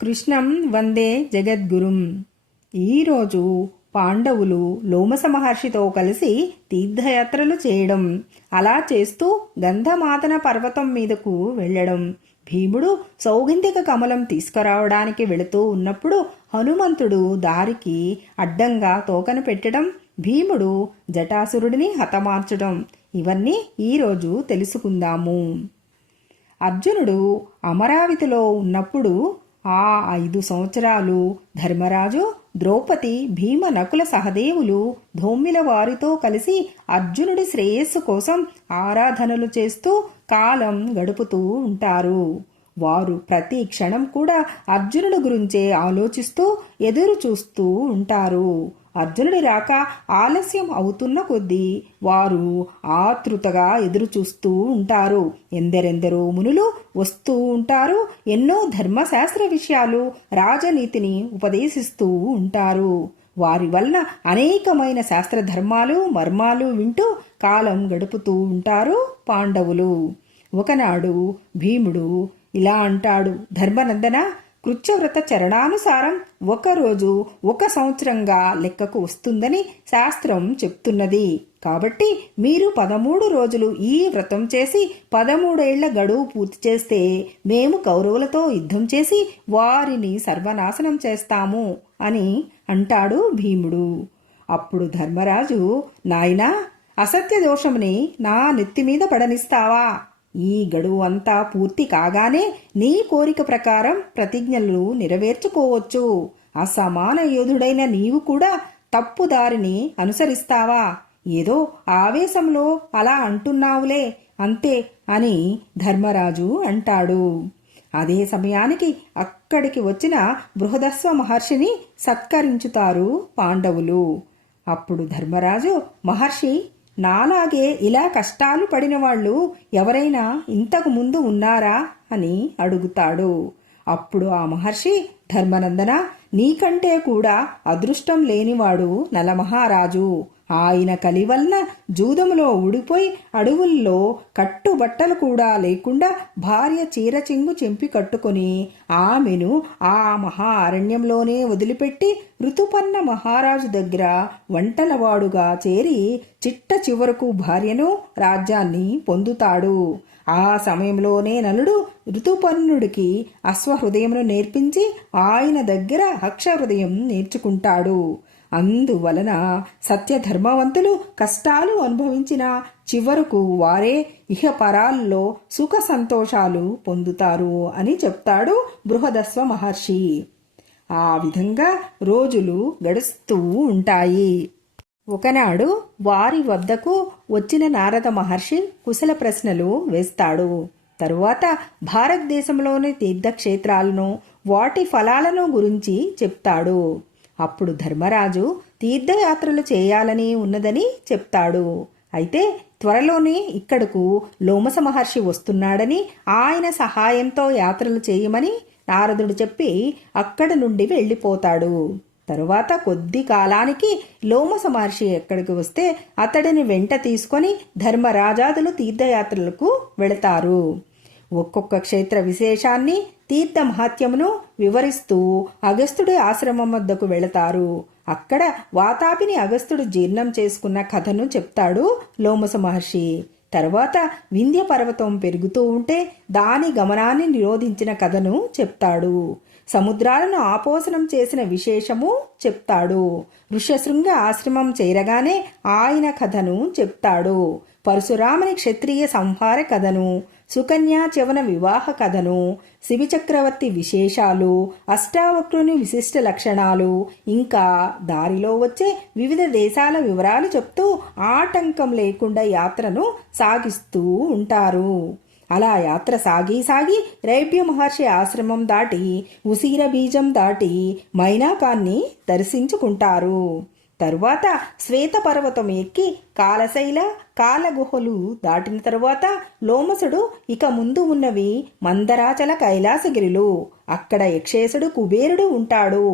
కృష్ణం వందే జగద్గురుం. ఈరోజు పాండవులు లోమస మహర్షితో కలిసి తీర్థయాత్రలు చేయడం, అలా చేస్తూ గంధమాదన పర్వతం మీదకు వెళ్ళడం, భీముడు సౌగంధిక కమలం తీసుకురావడానికి వెళుతూ ఉన్నప్పుడు హనుమంతుడు దారికి అడ్డంగా తోకను పెట్టడం, భీముడు జటాసురుడిని హతమార్చడం, ఇవన్నీ ఈరోజు తెలుసుకుందాము. అర్జునుడు అమరావతిలో ఉన్నప్పుడు ఆ 5 సంవత్సరాలు ధర్మరాజు, ద్రౌపది, భీమ, నకుల సహదేవులు ధౌమ్యుల వారితో కలిసి అర్జునుడి శ్రేయస్సు కోసం ఆరాధనలు చేస్తూ కాలం గడుపుతూ ఉంటారు. వారు ప్రతి క్షణం కూడా అర్జునుడి గురించే ఆలోచిస్తూ ఎదురు చూస్తూ ఉంటారు. అర్జునుడి రాక ఆలస్యం అవుతున్న కొద్దీ వారు ఆతృతగా ఎదురు చూస్తూ ఉంటారు. ఎందరెందరో మునులు వస్తూ ఉంటారు. ఎన్నో ధర్మశాస్త్ర విషయాలు, రాజనీతిని ఉపదేశిస్తూ ఉంటారు. వారి వలన అనేకమైన శాస్త్ర ధర్మాలు, మర్మాలు వింటూ కాలం గడుపుతూ ఉంటారు పాండవులు. ఒకనాడు భీముడు ఇలా అంటాడు: ధర్మనందన, కృత్యవ్రత చరణానుసారం ఒకరోజు 1 సంవత్సరంగా లెక్కకు వస్తుందని శాస్త్రం చెప్తున్నది. కాబట్టి మీరు 13 రోజులు ఈ వ్రతం చేసి 13 ఏళ్ల గడువు పూర్తి చేస్తే మేము కౌరవులతో యుద్ధం చేసి వారిని సర్వనాశనం చేస్తాము అని అంటాడు భీముడు. అప్పుడు ధర్మరాజు, నాయనా, అసత్య దోషముని నా నెత్తిమీద పడనిస్తావా? ఈ గడువు అంతా పూర్తి కాగానే నీ కోరిక ప్రకారం ప్రతిజ్ఞలు నెరవేర్చుకోవచ్చు. అసమాన యోధుడైన నీవు కూడా తప్పుదారిని అనుసరిస్తావా? ఏదో ఆవేశంలో అలా అంటున్నావులే, అంతే అని ధర్మరాజు అంటాడు. అదే సమయానికి అక్కడికి వచ్చిన బృహదస్వ మహర్షిని సత్కరించుతారు పాండవులు. అప్పుడు ధర్మరాజు, మహర్షి, నాలాగే ఇలా కష్టాలు పడిన వాళ్ళు ఎవరైనా ఇంతకు ముందు ఉన్నారా అని అడుగుతాడు. అప్పుడు ఆ మహర్షి, ధర్మనందన, నీకంటే కూడా అదృష్టం లేనివాడు నలమహారాజు. ఆయన కలి వలన జూదములో ఊడిపోయి అడవుల్లో కట్టుబట్టలు కూడా లేకుండా భార్య చీరచెంగు చెంపి కట్టుకొని ఆమెను ఆ మహా అరణ్యంలోనే వదిలిపెట్టి ఋతుపర్ణ మహారాజు దగ్గర వంటలవాడుగా చేరి చిట్ట చివరకు భార్యను, రాజ్యాన్ని పొందుతాడు. ఆ సమయంలోనే నలుడు ఋతుపర్ణుడికి అశ్వహృదయమును నేర్పించి ఆయన దగ్గర అక్షహృదయం నేర్చుకుంటాడు. అందువలన సత్యధర్మవంతులు కష్టాలు అనుభవించిన చివరకు వారే ఇహపరాల్లో సుఖ సంతోషాలు పొందుతారు అని చెప్తాడు బృహదస్వ మహర్షి. ఆ విధంగా రోజులు గడుస్తూ ఉంటాయి. ఒకనాడు వారి వద్దకు వచ్చిన నారద మహర్షి కుశల ప్రశ్నలు వేస్తాడు. తరువాత భారతదేశంలోని తీర్థక్షేత్రాలను, వాటి ఫలాలను గురించి చెప్తాడు. అప్పుడు ధర్మరాజు తీర్థయాత్రలు చేయాలని ఉన్నదని చెప్తాడు. అయితే త్వరలోనే ఇక్కడకు లోమస మహర్షి వస్తున్నాడని, ఆయన సహాయంతో యాత్రలు చేయమని నారదుడు చెప్పి అక్కడ నుండి వెళ్ళిపోతాడు. తరువాత కొద్ది కాలానికి లోమస మహర్షి ఎక్కడికి వస్తే అతడిని వెంట తీసుకొని ధర్మరాజాదులు తీర్థయాత్రలకు వెళతారు. ఒక్కొక్క క్షేత్ర విశేషాన్ని, తీర్థ మహాత్యమును వివరిస్తూ అగస్త్యుడి ఆశ్రమం వద్దకు వెళతారు. అక్కడ వాతాపిని అగస్త్యుడు జీర్ణం చేసుకున్న కథను చెప్తాడు లోమస మహర్షి. తర్వాత వింధ్య పర్వతం పెరుగుతూ ఉంటే దాని గమనాన్ని నిరోధించిన కథను చెప్తాడు. సముద్రాలను ఆపోసనం చేసిన విశేషము చెప్తాడు. ఋష్యశృంగ ఆశ్రమం చేరగానే ఆయన కథను చెప్తాడు. పరశురాముని క్షత్రియ సంహార కథను, సుకన్యా చవన వివాహ కథను, శిబిచక్రవర్తి విశేషాలు, అష్టావక్రుని విశిష్ట లక్షణాలు, ఇంకా దారిలో వచ్చే వివిధ దేశాల వివరాలు చెప్తూ ఆటంకం లేకుండా యాత్రను సాగిస్తూ ఉంటారు. అలా యాత్ర సాగి సాగి రైభ్య మహర్షి ఆశ్రమం దాటి ఉసీర బీజం దాటి మైనాకాన్ని దర్శించుకుంటారు. తరువాత శ్వేతపర్వతం ఎక్కి కాలశైల, కాలగుహలు దాటిన తరువాత లోమసుడు ఇక ముందు ఉన్నవి మందరాచల కైలాసగిరిలు. అక్కడ యక్షేశుడు, కుబేరుడు ఉంటాడు.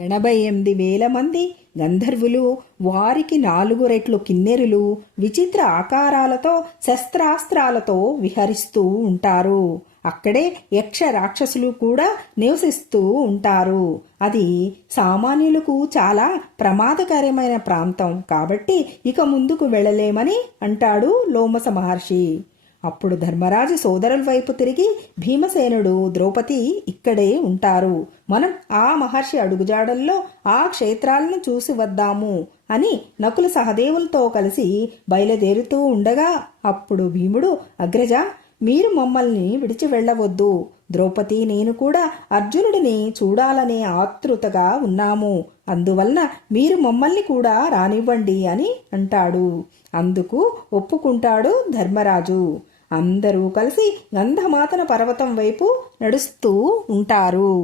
88,000 మంది గంధర్వులు, వారికి 4 రెట్లు కిన్నెరులు విచిత్ర ఆకారాలతో శస్త్రాస్త్రాలతో విహరిస్తూ ఉంటారు. అక్కడే యక్ష రాక్షసులు కూడా నివసిస్తూ ఉంటారు. అది సామాన్యులకు చాలా ప్రమాదకరమైన ప్రాంతం కాబట్టి ఇక ముందుకు వెళ్ళలేమని అంటాడు లోమస మహర్షి. అప్పుడు ధర్మరాజు సోదరుల వైపు తిరిగి భీమసేనుడు, ద్రౌపది ఇక్కడే ఉంటారు, మనం ఆ మహర్షి అడుగుజాడల్లో ఆ క్షేత్రాలను చూసి వద్దాము అని నకుల సహదేవులతో కలిసి బయలుదేరుతూ ఉండగా అప్పుడు భీముడు, అగ్రజ, మీరు మమ్మల్ని విడిచి వెళ్ళవద్దు. ద్రౌపది, నేను కూడా అర్జునుడిని చూడాలనే ఆతృతగా ఉన్నాము. అందువలన మీరు మమ్మల్ని కూడా రానివ్వండి అని అంటాడు. అందుకు ఒప్పుకుంటాడు ధర్మరాజు. అందరూ కలిసి గంధమాతన పర్వతం వైపు నడుస్తూ ఉంటారు.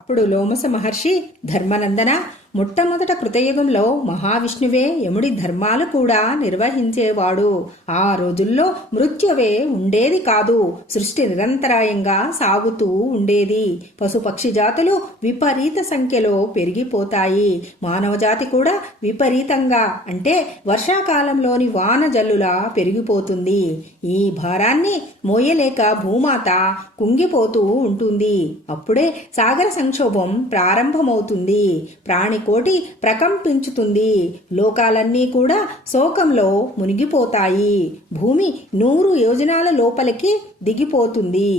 అప్పుడు లోమస మహర్షి, ధర్మనందన, మొట్టమొదట కృతయుగంలో మహావిష్ణువే యముడి ధర్మాలు కూడా నిర్వహించేవాడు. ఆ రోజుల్లో మృత్యువే ఉండేది కాదు, సృష్టి నిరంతరాయంగా సాగుతూ ఉండేది. పశుపక్షి జాతులు విపరీత సంఖ్యలో పెరిగిపోతాయి. మానవ జాతి కూడా విపరీతంగా, అంటే వర్షాకాలంలోని వాన జల్లులా పెరిగిపోతుంది. ఈ భారాన్ని మోయలేక భూమాత కుంగిపోతూ ఉంటుంది. అప్పుడే సాగర సంక్షోభం ప్రారంభమవుతుంది. ప్రాణికోటి ప్రకంపించుతుంది. లోకాలన్నీ కూడా శోకంలో మునిగిపోతాయి. భూమి 100 యోజనాల లోపలికి దిగిపోతుంది.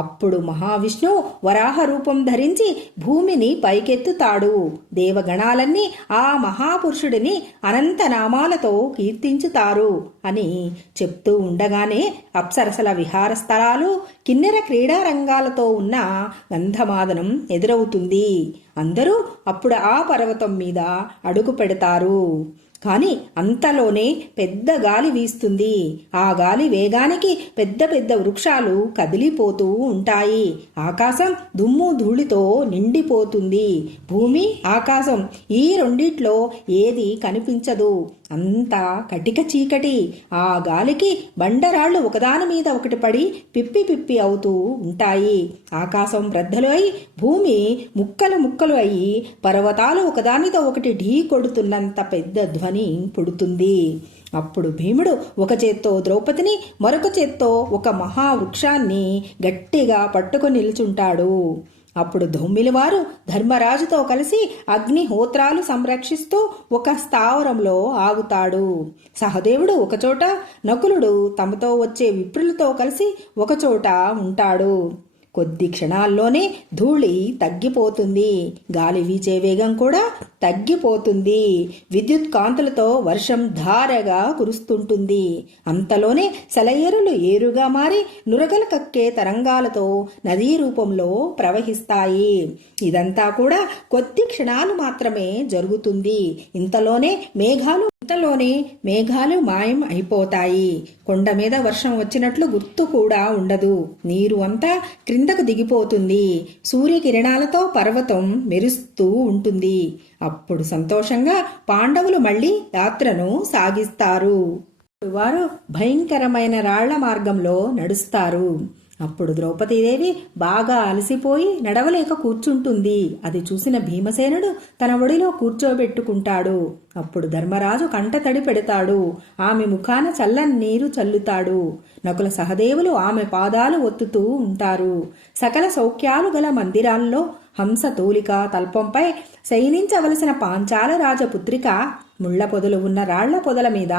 అప్పుడు మహావిష్ణు వరాహ రూపం ధరించి భూమిని పైకెత్తుతాడు. దేవగణాలన్నీ ఆ మహాపురుషుడిని అనంత నామాలతో కీర్తించుతారు అని చెప్తూ ఉండగానే అప్సరసల విహార స్థలాలు, కిన్నెర క్రీడా రంగాలతో ఉన్న గంధమాదనం ఎదురవుతుంది. అందరూ అప్పుడు ఆ పర్వతం మీద అడుగు పెడతారు. కాని అంతలోనే పెద్ద గాలి వీస్తుంది. ఆ గాలి వేగానికి పెద్ద పెద్ద వృక్షాలు కదిలిపోతూ ఉంటాయి. ఆకాశం దుమ్ము ధూళితో నిండిపోతుంది. భూమి, ఆకాశం ఈ రెండిట్లో ఏది కనిపించదు. అంతా కటిక చీకటి. ఆ గాలికి బండరాళ్లు ఒకదాని మీద ఒకటి పడి పిప్పి పిప్పి అవుతూ ఉంటాయి. ఆకాశం బ్రద్దలు అయి భూమి ముక్కలు ముక్కలు అయి పర్వతాలు ఒకదానితో ఒకటి ఢీ కొడుతున్నంత పెద్ద ధ్వని పుడుతుంది. అప్పుడు భీముడు ఒక చేత్తో ద్రౌపదిని, మరొక చేత్తో ఒక మహావృక్షాన్ని గట్టిగా పట్టుకొని నిల్చుంటాడు. అప్పుడు ధౌమ్యులవారు ధర్మరాజుతో కలిసి అగ్నిహోత్రాలు సంరక్షిస్తూ ఒక స్థావరంలో ఆగుతాడు. సహదేవుడు ఒకచోట, నకులుడు తమతో వచ్చే విప్రులతో కలిసి ఒకచోట ఉంటాడు. కొద్ది క్షణాల్లోనే ధూళి తగ్గిపోతుంది. గాలి వీచే వేగం కూడా తగ్గిపోతుంది. విద్యుత్ కాంతులతో వర్షం ధారగా కురుస్తుంటుంది. అంతలోనే సెలయేరులు ఏరుగా మారి నురగలు కక్కే తరంగాలతో నదీ రూపంలో ప్రవహిస్తాయి. ఇదంతా కూడా కొద్ది క్షణాలు మాత్రమే జరుగుతుంది. ఇంతలోనే మేఘాలు మాయం అయిపోతాయి. కొండ మీద వర్షం వచ్చినట్లు గుర్తు కూడా ఉండదు. నీరు అంతా క్రిందకు దిగిపోతుంది. సూర్యకిరణాలతో పర్వతం మెరుస్తూ ఉంటుంది. అప్పుడు సంతోషంగా పాండవులు మళ్ళీ యాత్రను సాగిస్తారు. వారు భయంకరమైన రాళ్ల మార్గంలో నడుస్తారు. అప్పుడు ద్రౌపదీదేవి బాగా అలసిపోయి నడవలేక కూర్చుంటుంది. అది చూసిన భీమసేనుడు తన ఒడిలో కూర్చోబెట్టుకుంటాడు. అప్పుడు ధర్మరాజు కంటతడి పెడతాడు. ఆమె ముఖాన చల్లని నీరు చల్లుతాడు. నకుల సహదేవులు ఆమె పాదాలు ఒత్తుతూ ఉంటారు. సకల సౌఖ్యాలు గల మందిరాల్లో హంస తూలిక తల్పంపై శయనించవలసిన పాంచాల రాజపుత్రిక ముళ్ల పొదలు ఉన్న రాళ్ల పొదల మీద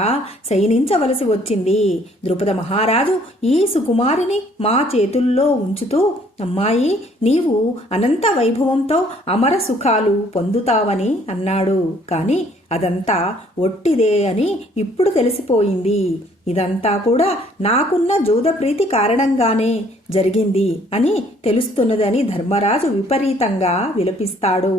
శయనించవలసి వచ్చింది. ద్రుపద మహారాజు ఈ సుకుమారిని మా చేతుల్లో ఉంచుతూ, అమ్మాయి, నీవు అనంత వైభవంతో అమర సుఖాలు పొందుతావని అన్నాడు. కాని అదంతా ఒట్టిదే అని ఇప్పుడు తెలిసిపోయింది. ఇదంతా కూడా నాకున్న జూదప్రీతి కారణంగానే జరిగింది అని తెలుస్తున్నదని ధర్మరాజు విపరీతంగా విలపిస్తాడు.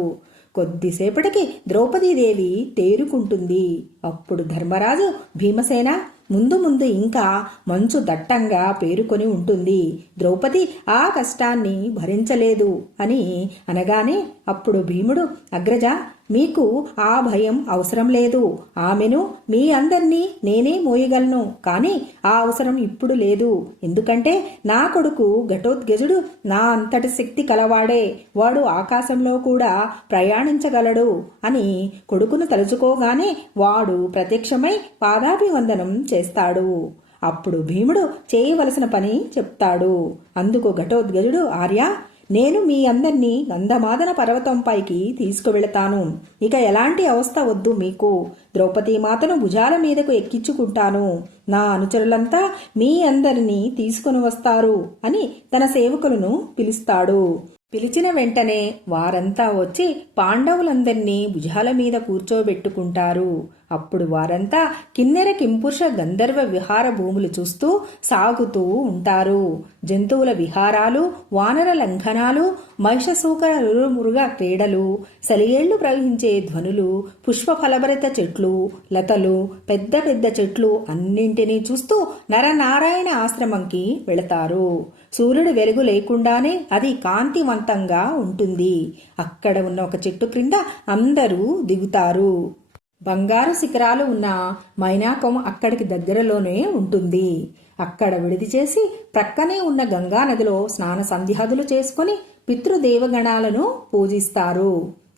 కొద్దిసేపటికి ద్రౌపదీదేవి తేరుకుంటుంది. అప్పుడు ధర్మరాజు, భీమసేన, ముందు ముందు ఇంకా మంచు దట్టంగా పేరుకొని ఉంటుంది. ద్రౌపది ఆ కష్టాన్ని భరించలేదు అని అనగానే అప్పుడు భీముడు, అగ్రజ, మీకు ఆ భయం అవసరం లేదు. ఆమెను, మీ అందర్నీ నేనే మోయగలను. కానీ ఆ అవసరం ఇప్పుడు లేదు. ఎందుకంటే నా కొడుకు ఘటోత్కచుడు నా అంతటి శక్తి కలవాడే. వాడు ఆకాశంలో కూడా ప్రయాణించగలడు అని కొడుకును తలుచుకోగానే వాడు ప్రత్యక్షమై పాదాభివందనం చేస్తాడు. అప్పుడు భీముడు చేయవలసిన పని చెప్తాడు. అందుకు ఘటోత్కచుడు, ఆర్య, నేను మీ అందర్నీ గంధమాదన పర్వతంపైకి తీసుకువెళతాను. ఇక ఎలాంటి అవస్థ వద్దు మీకు. ద్రౌపదీమాతను భుజాల మీదకు ఎక్కించుకుంటాను. నా అనుచరులంతా మీ అందరినీ తీసుకుని వస్తారు అని తన సేవకులను పిలుస్తాడు. పిలిచిన వెంటనే వారంతా వచ్చి పాండవులందర్నీ భుజాల మీద కూర్చోబెట్టుకుంటారు. అప్పుడు వారంతా కిన్నెర కింపురుష గంధర్వ విహార భూములు చూస్తూ సాగుతూ ఉంటారు. జంతువుల విహారాలు, వానర లంఘనాలు, మహిషసూకర రురుమృగ క్రీడలు, సలియేళ్లు ప్రవహించే ధ్వనులు, పుష్ప ఫలభరిత చెట్లు, లతలు, పెద్ద పెద్ద చెట్లు అన్నింటినీ చూస్తూ నరనారాయణ ఆశ్రమంకి వెళతారు. సూర్యుడి వెలుగు లేకుండానే అది కాంతివంతంగా ఉంటుంది. అక్కడ ఉన్న ఒక చెట్టు క్రింద అందరూ దిగుతారు. బంగారు శిఖరాలు ఉన్న మైనాకం అక్కడికి దగ్గరలోనే ఉంటుంది. అక్కడ విడిది చేసి ప్రక్కనే ఉన్న గంగా నదిలో స్నాన సంధ్యాదులు చేసుకుని పితృదేవగణాలను పూజిస్తారు.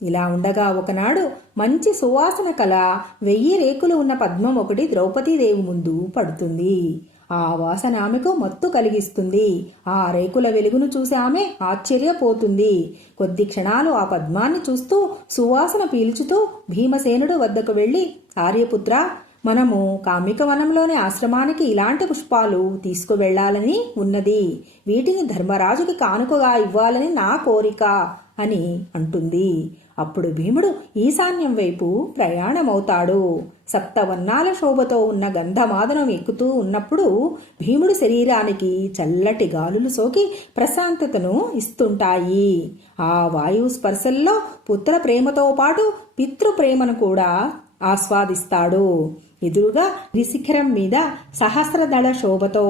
ఇలా ఉండగా ఒకనాడు మంచి సువాసన కల 1000 రేకులు ఉన్న పద్మం ఒకటి ద్రౌపదీదేవి ముందు పడుతుంది. ఆ వాసన ఆమెకు మత్తు కలిగిస్తుంది. ఆ రేకుల వెలుగును చూసి ఆమె ఆశ్చర్యపోతుంది. కొద్ది క్షణాలు ఆ పద్మాన్ని చూస్తూ సువాసన పీల్చుతూ భీమసేనుడు వద్దకు వెళ్లి, ఆర్యపుత్ర, మనము కామిక వనంలోని ఆశ్రమానికి ఇలాంటి పుష్పాలు తీసుకువెళ్లాలని ఉన్నది. వీటిని ధర్మరాజుకి కానుకగా ఇవ్వాలని నా కోరిక అని అంటుంది. అప్పుడు భీముడు ఈశాన్యం వైపు ప్రయాణమవుతాడు. సప్తవర్ణాల శోభతో ఉన్న గంధమాదనం ఎక్కుతూ ఉన్నప్పుడు భీముడి శరీరానికి చల్లటి గాలులు సోకి ప్రశాంతతను ఇస్తుంటాయి. ఆ వాయువు స్పర్శల్లో పుత్ర ప్రేమతో పాటు పితృప్రేమను కూడా ఆస్వాదిస్తాడు. ఎదురుగా గిరిశిఖరం మీద సహస్రదళ శోభతో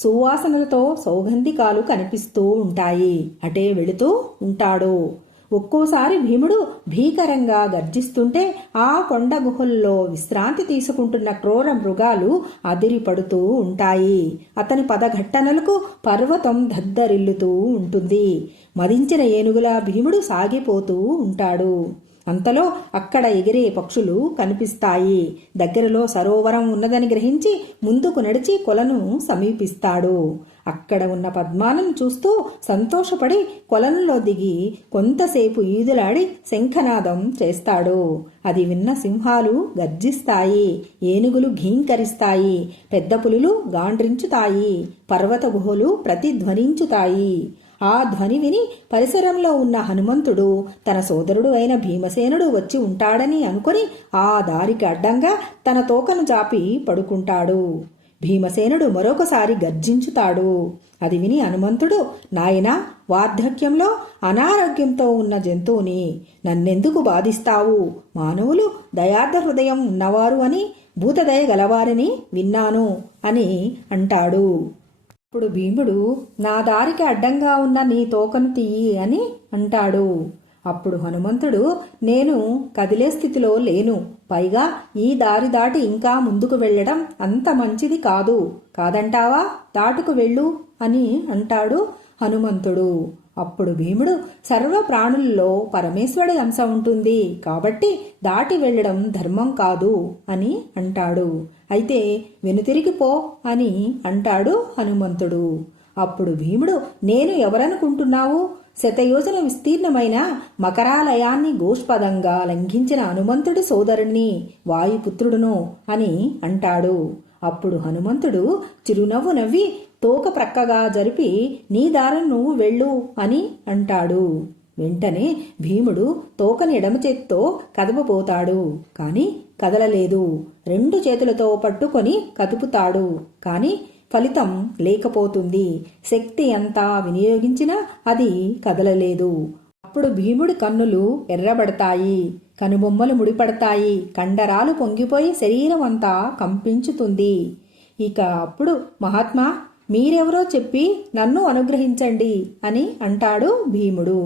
సువాసనలతో సౌగంధికాలు కనిపిస్తూ ఉంటాయి. అటే వెళుతూ ఉంటాడు. ఒక్కోసారి భీముడు భీకరంగా గర్జిస్తుంటే ఆ కొండ గుహల్లో విశ్రాంతి తీసుకుంటున్న క్రూర మృగాలు అదిరిపడుతూ ఉంటాయి. అతని పదఘట్టనలకు పర్వతం దద్దరిల్లుతూ ఉంటుంది. మదించిన ఏనుగులా భీముడు సాగిపోతూ ఉంటాడు. అంతలో అక్కడ ఎగిరే పక్షులు కనిపిస్తాయి. దగ్గరలో సరోవరం ఉన్నదని గ్రహించి ముందుకు నడిచి కొలను సమీపిస్తాడు. అక్కడ ఉన్న పద్మాలను చూస్తూ సంతోషపడి కొలనులో దిగి కొంతసేపు ఈదులాడి శంఖనాదం చేస్తాడు. అది విన్న సింహాలు గర్జిస్తాయి, ఏనుగులు ఘీంకరిస్తాయి, పెద్ద పులులు గాండ్రించుతాయి, పర్వత గుహలు ప్రతిధ్వనించుతాయి. ఆ ధ్వని విని పరిసరంలో ఉన్న హనుమంతుడు తన సోదరుడు అయిన భీమసేనుడు వచ్చి ఉంటాడని అనుకుని ఆ దారికి అడ్డంగా తన తోకను చాపి పడుకుంటాడు. భీమసేనుడు మరొకసారి గర్జించుతాడు. అది విని హనుమంతుడు, నాయనా, వార్ధక్యంలో అనారోగ్యంతో ఉన్న జంతువుని నన్నెందుకు బాధిస్తావు? మానవులు దయార్థ హృదయం ఉన్నవారు అని, భూతదయ గలవారని విన్నాను అని అంటాడు. అప్పుడు భీముడు, నా దారికి అడ్డంగా ఉన్న నీ తోకను తీయి అని అంటాడు. అప్పుడు హనుమంతుడు, నేను కదిలే స్థితిలో లేను. పైగా ఈ దారి దాటి ఇంకా ముందుకు వెళ్ళడం అంత మంచిది కాదు. కాదంటావా? దాటుకు వెళ్ళు అని అంటాడు హనుమంతుడు. అప్పుడు భీముడు, సర్వ ప్రాణుల్లో పరమేశ్వరుడి అంశ ఉంటుంది కాబట్టి దాటి వెళ్ళడం ధర్మం కాదు అని అంటాడు. అయితే వెనుతిరిగిపో అని అంటాడు హనుమంతుడు. అప్పుడు భీముడు, నేను ఎవరనుకుంటున్నావు? శతయోజన విస్తీర్ణమైన మకరాలయాన్ని గోష్పదంగా లంఘించిన హనుమంతుడి సోదరుణ్ణి, వాయుపుత్రుడును అని అంటాడు. అప్పుడు హనుమంతుడు చిరునవ్వు నవ్వి తోక ప్రక్కగా జరిపి, నీ దారం నువ్వు వెళ్ళు అని అంటాడు. వెంటనే భీముడు తోకని ఎడమ చేత్తో కదపబోతాడు. కాని కదలలేదు. 2 చేతులతో పట్టుకొని కదుపుతాడు. కాని ఫలితం లేకపోతుంది. శక్తి అంతా వినియోగించినా అది కదలలేదు. అప్పుడు భీముడి కన్నులు ఎర్రబడతాయి, కనుబొమ్మలు ముడిపడతాయి, కండరాలు పొంగిపోయి శరీరం అంతా కంపించుతుంది. ఇక అప్పుడు, మహాత్మా, మీరెవరో చెప్పి నన్ను అనుగ్రహించండి అని అంటాడు భీముడు.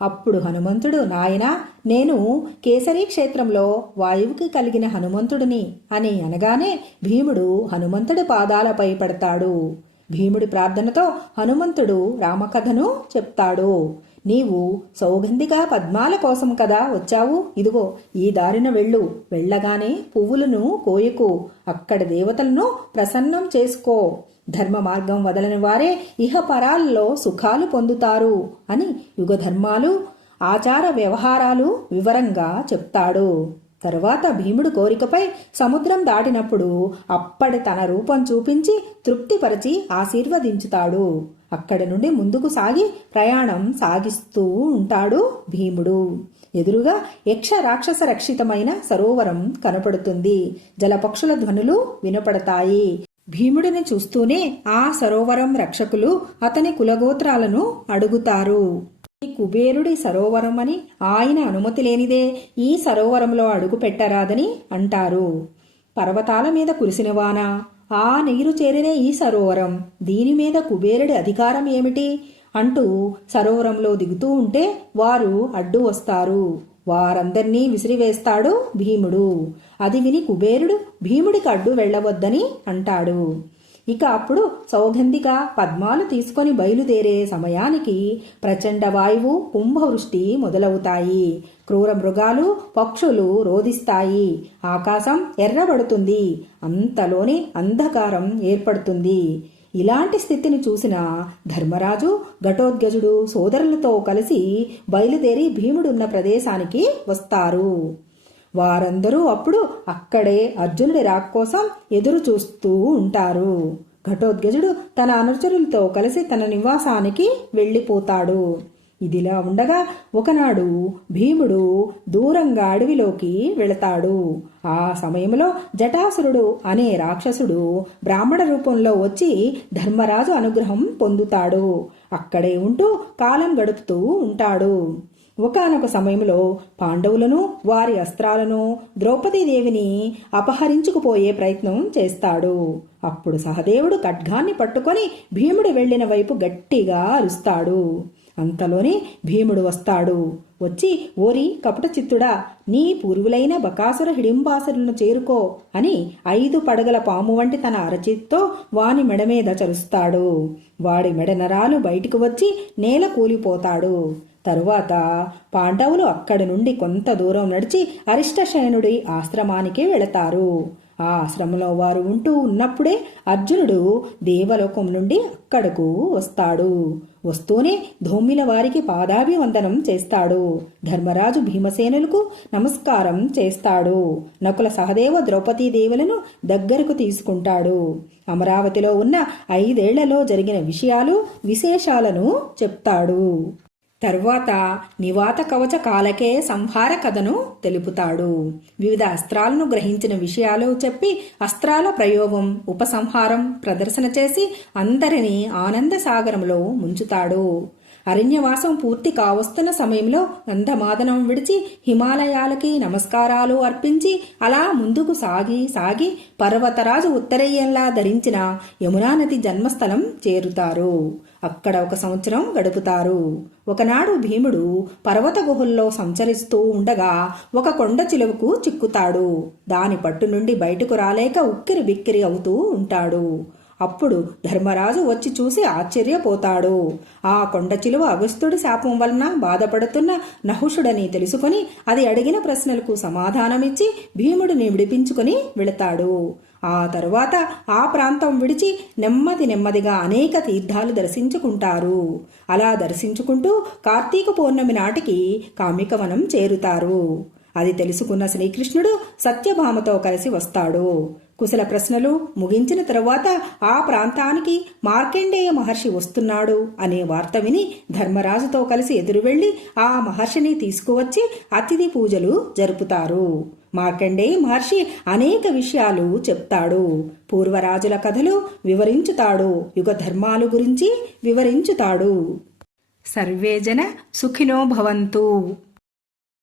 అప్పుడు హనుమంతుడు, నాయనా, నేను కేసరీ క్షేత్రంలో వాయువుకి కలిగిన హనుమంతుడిని అని అనగానే భీముడు హనుమంతుడి పాదాలపై పడతాడు. భీముడి ప్రార్థనతో హనుమంతుడు రామకథను చెప్తాడు. నీవు సౌగంధిక పద్మాల కోసం కదా వచ్చావు. ఇదిగో ఈ దారిన వెళ్ళు. వెళ్ళగానే పువ్వులను కోయకు. అక్కడ దేవతలను ప్రసన్నం చేసుకో. ధర్మ మార్గం వదలని వారే ఇహపరాల్లో సుఖాలు పొందుతారు అని యుగధర్మాలు, ఆచార వ్యవహారాలు వివరంగా చెప్తాడు. తరువాత భీముడు కోరికపై సముద్రం దాటినప్పుడు అప్పటి తన రూపం చూపించి తృప్తిపరిచి ఆశీర్వదించుతాడు. అక్కడి నుండి ముందుకు సాగి ప్రయాణం సాగిస్తూ ఉంటాడు భీముడు. ఎదురుగా యక్ష రాక్షస రక్షితమైన సరోవరం కనపడుతుంది. జలపక్షుల ధ్వనులు వినపడతాయి. భీముడిని చూస్తూనే ఆ సరోవరం రక్షకులు అతని కులగోత్రాలను అడుగుతారు. ఈ కుబేరుడి సరోవరం అని, ఆయన అనుమతి లేనిదే ఈ సరోవరంలో అడుగు పెట్టరాదని అంటారు. పర్వతాల మీద కురిసిన వాన, ఆ నీరు చేరిన ఈ సరోవరం, దీని మీద కుబేరుడి అధికారం ఏమిటి అంటూ సరోవరంలో దిగుతూ ఉంటే వారు అడ్డు వస్తారు. వారందర్నీ విసిరివేస్తాడు భీముడు. అది విని కుబేరుడు భీముడికి అడ్డు వెళ్లవద్దని అంటాడు. ఇక అప్పుడు సౌగంధిక పద్మాలు తీసుకొని బయలుదేరే సమయానికి ప్రచండ వాయువు, కుంభవృష్టి మొదలవుతాయి. క్రూర మృగాలు, పక్షులు రోదిస్తాయి. ఆకాశం ఎర్రబడుతుంది. అంతలోనే అంధకారం ఏర్పడుతుంది. ఇలాంటి స్థితిని చూసిన ధర్మరాజు, ఘటోత్కచుడు సోదరులతో కలిసి బయలుదేరి భీముడున్న ప్రదేశానికి వస్తారు. వారందరూ అప్పుడు అక్కడే అర్జునుడి రాక కోసం ఎదురు చూస్తూ ఉంటారు. ఘటోత్కచుడు తన అనుచరులతో కలిసి తన నివాసానికి వెళ్ళిపోతాడు. ఇదిలా ఉండగా ఒకనాడు భీముడు దూరంగా అడవిలోకి వెళతాడు. ఆ సమయంలో జటాసురుడు అనే రాక్షసుడు బ్రాహ్మణ రూపంలో వచ్చి ధర్మరాజు అనుగ్రహం పొందుతాడు. అక్కడే ఉంటూ కాలం గడుపుతూ ఉంటాడు. ఒకానొక సమయంలో పాండవులను, వారి అస్త్రాలను, ద్రౌపదీదేవిని అపహరించుకుపోయే ప్రయత్నం చేస్తాడు. అప్పుడు సహదేవుడు ఖడ్గాన్ని పట్టుకొని భీముడు వెళ్లిన వైపు గట్టిగా అరుస్తాడు. అంతలోనే భీముడు వస్తాడు. వచ్చి, ఓరి కపట చిత్తుడా, నీ పూర్వులైన బకాసుర హిడింబాసురులను చేరుకో అని 5 పడగల పాము వంటి తన అరచేత్తో వాని మెడ మీద చరుస్తాడు. వాడి మెడ నరాలు బయటికి వచ్చి నేల కూలిపోతాడు. తరువాత పాండవులు అక్కడి నుండి కొంత దూరం నడిచి అరిష్టశయనుడి ఆశ్రమానికి వెళతారు. ఆ ఆశ్రమంలో వారు ఉంటూ ఉన్నప్పుడే అర్జునుడు దేవలోకం నుండి అక్కడకు వస్తాడు. వస్తూనే ధౌమ్యుల వారికి పాదాభివందనం చేస్తాడు. ధర్మరాజు భీమసేనులకు నమస్కారం చేస్తాడు. నకుల సహదేవ ద్రౌపదీదేవులను దగ్గరకు తీసుకుంటాడు. అమరావతిలో ఉన్న 5 ఏళ్లలో జరిగిన విషయాలు, విశేషాలను చెప్తాడు. తర్వాత నివాత కవచ కాలకే సంహార కథను తెలుపుతాడు. వివిధ అస్త్రాలను గ్రహించిన విషయాలు చెప్పి అస్త్రాల ప్రయోగం, ఉపసంహారం ప్రదర్శన చేసి అందరినీ ఆనంద సాగరంలో ముంచుతాడు. అరణ్యవాసం పూర్తి కావస్తున్న సమయంలో గంధమాదనం విడిచి హిమాలయాలకి నమస్కారాలు అర్పించి అలా ముందుకు సాగి పర్వతరాజు ఉత్తరేయంలా ధరించిన యమునా నది జన్మస్థలం చేరుతారు. అక్కడ 1 సంవత్సరం గడుపుతారు. ఒకనాడు భీముడు పర్వత గుహల్లో సంచరిస్తూ ఉండగా ఒక కొండ చిలువకు చిక్కుతాడు. దాని పట్టు నుండి బయటకు రాలేక ఉక్కిరి బిక్కిరి అవుతూ ఉంటాడు. అప్పుడు ధర్మరాజు వచ్చి చూసి ఆశ్చర్యపోతాడు. ఆ కొండ చిలువ అగస్త్యుడి శాపం వలన బాధపడుతున్న నహుషుడని తెలుసుకుని అది అడిగిన ప్రశ్నలకు సమాధానమిచ్చి భీముడిని విడిపించుకుని వెళతాడు. ఆ తరువాత ఆ ప్రాంతం విడిచి నెమ్మదిగా అనేక తీర్థాలు దర్శించుకుంటారు. అలా దర్శించుకుంటూ కార్తీక పౌర్ణమి నాటికి కామికవనం చేరుతారు. అది తెలుసుకున్న శ్రీకృష్ణుడు సత్యభామతో కలిసి వస్తాడు. కుశల ప్రశ్నలు ముగించిన తరువాత ఆ ప్రాంతానికి మార్కండేయ మహర్షి వస్తున్నాడు అనే వార్త విని ధర్మరాజుతో కలిసి ఎదురు వెళ్లి ఆ మహర్షిని తీసుకువచ్చి అతిథి పూజలు జరుపుతారు. మార్కండేయ మహర్షి అనేక విషయాలు చెప్తాడు. పూర్వరాజుల కథలు వివరించుతాడు. యుగ ధర్మాలు గురించి వివరించుతాడు. సర్వే జన సుఖినో భవంతు.